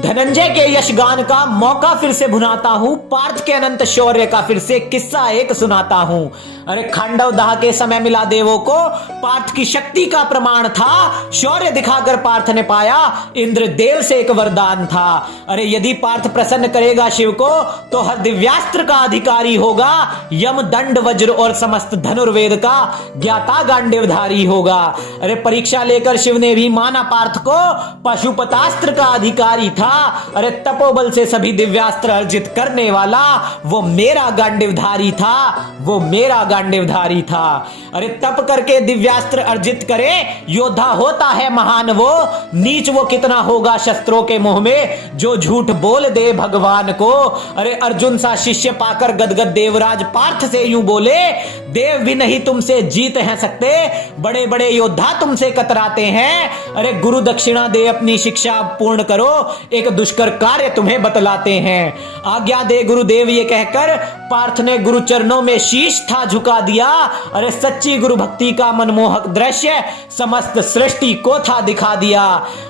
धनंजय के यशगान का मौका फिर से भुनाता हूं, पार्थ के अनंत शौर्य का फिर से किस्सा एक सुनाता हूं। अरे खांडव दाह के समय मिला देवों को पार्थ की शक्ति का प्रमाण था, शौर्य दिखाकर पार्थ ने पाया इंद्र देव से एक वरदान था। अरे यदि पार्थ प्रसन्न करेगा शिव को तो हर दिव्यास्त्र का अधिकारी होगा, यम दंड वज्र और समस्त धनुर्वेद का ज्ञाता गांडीवधारी होगा। अरे परीक्षा लेकर शिव ने भी माना पार्थ को पशुपतास्त्र का अधिकारी था। अरे तपोबल से सभी दिव्यास्त्र अर्जित करने वाला वो मेरा गांडीवधारी था, वो मेरा गांडीवधारी था। अरे तप करके दिव्यास्त्र अर्जित करे योद्धा होता है महान वो, नीच वो कितना होगा शस्त्रों के मुंह में जो झूठ बोल दे भगवान को। अरे अर्जुन सा शिष्य पाकर गदगद देवराज पार्थ से यूं बोले, देव भी नहीं तुमसे जीत हैं सकते, बड़े बड़े योद्धा तुमसे कतराते हैं। अरे गुरु दक्षिणा दे अपनी शिक्षा पूर्ण करो, एक दुष्कर कार्य तुम्हें बतलाते हैं। आज्ञा दे गुरुदेव ये कहकर पार्थ ने गुरु चरणों में शीश था झुका दिया। अरे सच्ची गुरु भक्ति का मनमोहक दृश्य समस्त सृष्टि को था दिखा दिया।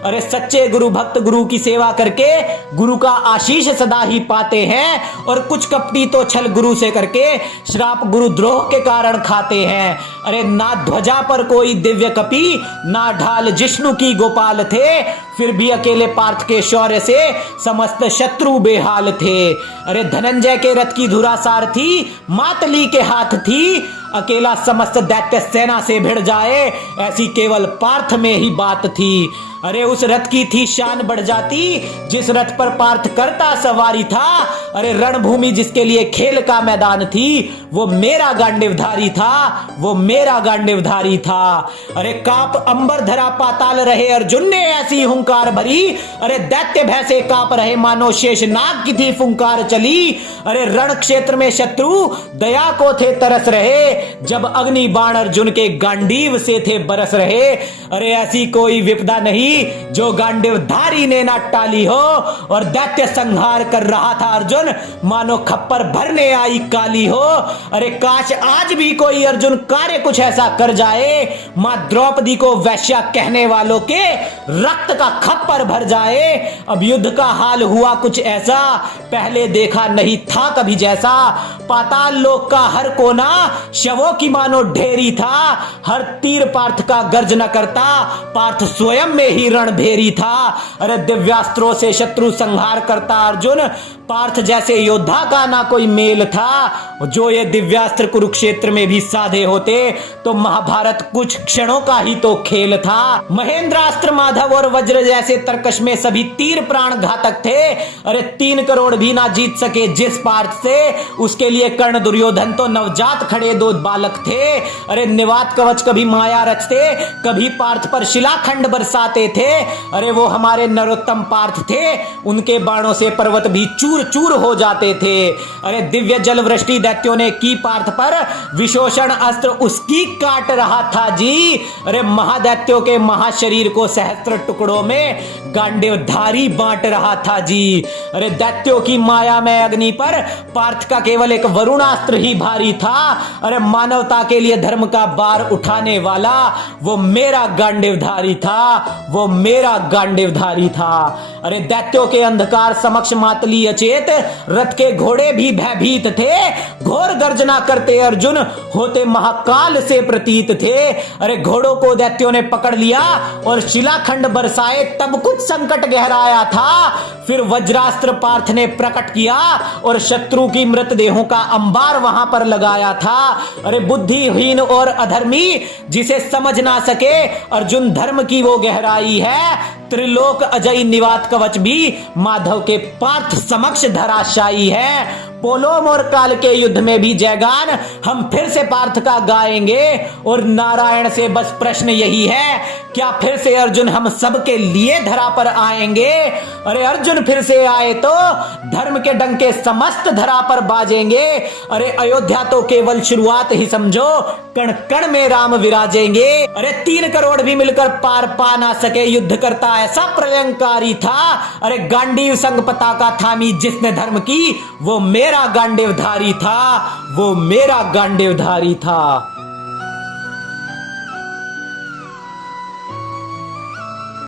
अरे सच्चे गुरु भक्त गुरु की सेवा करके गुरु का आशीष सदा ही पाते हैं, और कुछ कपटी तो छल गुरु से करके श्राप गुरु द्रोह के कारण खाते हैं। अरे ना ध्वजा पर कोई दिव्य कपि, ना ढाल जिष्णु की गोपाल थे, फिर भी अकेले पार्थ के शौर्य से समस्त शत्रु बेहाल थे। अरे धनंजय के रथ की धुरा सारथी मातली के हाथ थी, अकेला समस्त दैत्य सेना से भिड़ जाए ऐसी केवल पार्थ में ही बात थी। अरे उस रथ की थी शान बढ़ जाती जिस रथ पर पार्थ करता सवारी था। अरे रणभूमि जिसके लिए खेल का मैदान थी वो मेरा गांडीवधारी था, वो मेरा गांडीवधारी था। अरे काप अंबर धरा पाताल रहे अर्जुन ने ऐसी हुंकार भरी, अरे दैत्य भय से काप रहे मानो शेषनाग की थी फुंकार चली। अरे रण क्षेत्र में शत्रु दया को थे तरस रहे, जब अग्नि बाण अर्जुन के गांडीव से थे बरस रहे। अरे ऐसी कोई विपदा नहीं जो गांडीवधारी ने ना टाली हो, और दैत्य संहार कर रहा था अर्जुन मानो खप्पर भरने आई काली हो। अरे काश आज भी कोई अर्जुन कार्य कुछ ऐसा कर जाए, मां द्रौपदी को वैश्या कहने वालों के रक्त का खप्पर भर जाए। अब युद्ध का हाल हुआ कुछ ऐसा पहले देखा नहीं था कभी जैसा, पाताल लोक का हर कोना शवों की मानो ढेरी था, हर तीर पार्थ का गर्ज न करता, पार्थ स्वयं में ही रणभेरी था। अरे दिव्यास्त्रों से शत्रु संहार करता अर्जुन, पार्थ जैसे योद्धा का ना कोई मेल था। जो ये दिव्यास्त्र कुरुक्षेत्र में भी साधे होते तो महाभारत कुछ क्षणों का ही तो खेल था। महेंद्रास्त्र माधव और वज्र जैसे तर्कश में सभी तीर प्राण घातक थे। अरे 3 करोड़ भी ना जीत सके जिस पार्थ से, उसके लिए कर्ण दुर्योधन तो नवजात खड़े 2 बालक थे। अरे निवात कवच कभी माया रचते, कभी पार्थ पर शिलाखंड बरसाते थे। अरे वो हमारे नरोत्तम पार्थ थे, उनके बाणों से पर्वत भी चूर चूर हो जाते थे। अरे दिव्य जल वृष्टि दैत्यों ने की पार्थ पर, विशोषण अस्त्र उसकी काट रहा था जी। अरे महादैत्यों के महाशरीर को सहस्त्र टुकड़ों में गांडीवधारी बांट रहा था जी। अरे दैत्यों की माया में अग्नि पर पार्थ का केवल एक वरुणास्त्र ही भारी था। अरे मानवता के लिए धर्म का बार उठाने वाला वो मेरा गांडीवधारी था, वो मेरा गांडीवधारी था। अरे दैत्यों के अंधकार समक्ष मातली अचेत, रथ के घोड़े भी भयभीत थे, घोर गर्जना करते अर्जुन होते महाकाल से प्रतीत थे। अरे घोड़ों को दैत्यों ने पकड़ लिया और शिलाखंड बरसाए तब कुछ संकट गहराया था। फिर वज्रास्त्र पार्थ ने प्रकट किया और शत्रु की मृतदेहों का अंबार वहां पर लगाया था। अरे बुद्धिहीन और अधर्मी जिसे समझ ना सके अर्जुन धर्म की वो गहराई है, त्रिलोक अजय निवात कवच भी माधव के पार्थ समक्ष धराशायी है। पोलोम और काल के युद्ध में भी जयगान हम फिर से पार्थ का गाएंगे, और नारायण से बस प्रश्न यही है, क्या फिर से अर्जुन हम सबके लिए धरा पर आएंगे? अरे अर्जुन फिर से आए तो धर्म के डंके समस्त धरा पर बाजेंगे। अरे अयोध्या तो केवल शुरुआत ही समझो, कण कण में राम विराजेंगे। अरे 3 करोड़ भी मिलकर पार पा ना सके, युद्ध करता ऐसा प्रलयंकारी था। अरे गांडीव संग पताका थामी जिसने धर्म की, वो मेरा गांडीवधारी था, वो मेरा गांडीवधारी था।